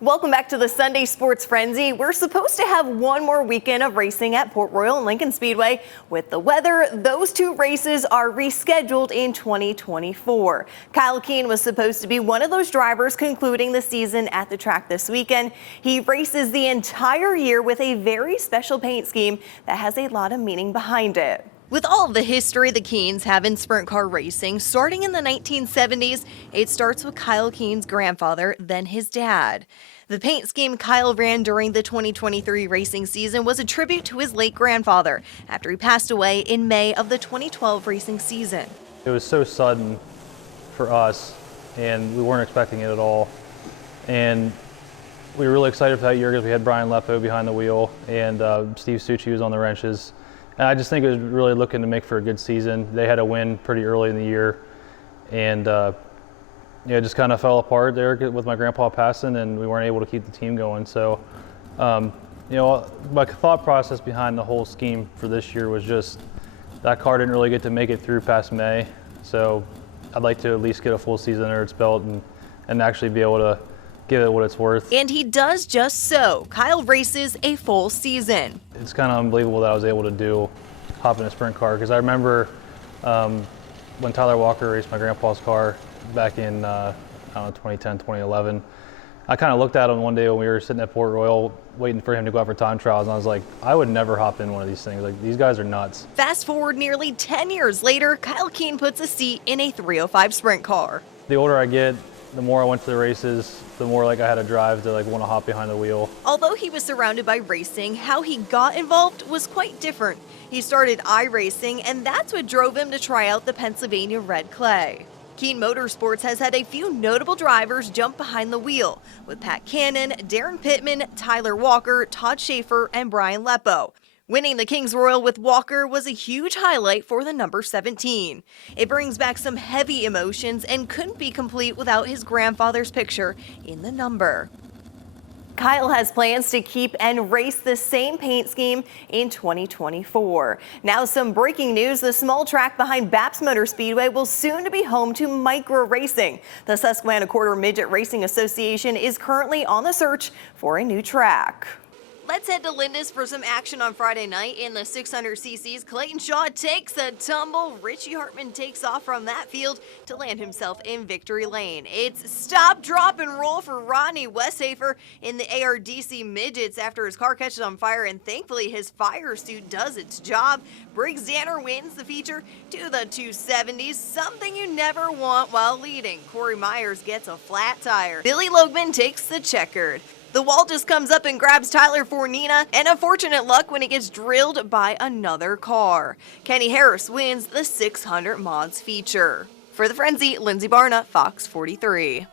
Welcome back to the Sunday Sports Frenzy. We're supposed to have one more weekend of racing at Port Royal and Lincoln Speedway. With the weather, those two races are rescheduled in 2024. Kyle Keene was supposed to be one of those drivers concluding the season at the track this weekend. He races the entire year with a very special paint scheme that has a lot of meaning behind it. With all of the history the Keenes have in sprint car racing, starting in the 1970s, it starts with Kyle Keene's grandfather, then his dad. The paint scheme Kyle ran during the 2023 racing season was a tribute to his late grandfather after he passed away in May of the 2012 racing season. It was so sudden for us, and we weren't expecting it at all. And we were really excited for that year because we had Brian Lepo behind the wheel, and Steve Succi was on the wrenches. And I just think it was really looking to make for a good season. They had a win pretty early in the year, and it just kind of fell apart there with my grandpa passing, and we weren't able to keep the team going. So, my thought process behind the whole scheme for this year was just that car didn't really get to make it through past May. So I'd like to at least get a full season under its belt and actually be able to give it what it's worth. And he does just so. Kyle races a full season. It's kind of unbelievable that I was able to hop in a sprint car, because I remember when Tyler Walker raced my grandpa's car back in 2010, 2011. I kind of looked at him one day when we were sitting at Port Royal waiting for him to go out for time trials, and I was like, I would never hop in one of these things. Like, these guys are nuts. Fast forward nearly 10 years later, Kyle Keene puts a seat in a 305 sprint car. The older I get, the more I went to the races, the more I had a drive to want to hop behind the wheel. Although he was surrounded by racing, how he got involved was quite different. He started iRacing, and that's what drove him to try out the Pennsylvania Red Clay. Keene Motorsports has had a few notable drivers jump behind the wheel, with Pat Cannon, Darren Pittman, Tyler Walker, Todd Schaefer, and Brian Lepo. Winning the Kings Royal with Walker was a huge highlight for the number 17. It brings back some heavy emotions and couldn't be complete without his grandfather's picture in the number. Kyle has plans to keep and race the same paint scheme in 2024. Now some breaking news, the small track behind Baps Motor Speedway will soon to be home to micro racing. The Susquehanna Quarter Midget Racing Association is currently on the search for a new track. Let's head to Lindis for some action on Friday night in the 600cc's. Clayton Shaw takes a tumble. Richie Hartman takes off from that field to land himself in victory lane. It's stop, drop, and roll for Rodney Westhafer in the ARDC Midgets after his car catches on fire, and thankfully his fire suit does its job. Briggs Danner wins the feature to the 270s, something you never want while leading. Corey Myers gets a flat tire. Billy Loegman takes the checkered. The wall just comes up and grabs Tyler Fornina, and unfortunate luck when he gets drilled by another car. Kenny Harris wins the 600 mods feature. For the Frenzy, Lindsey Barna, Fox 43.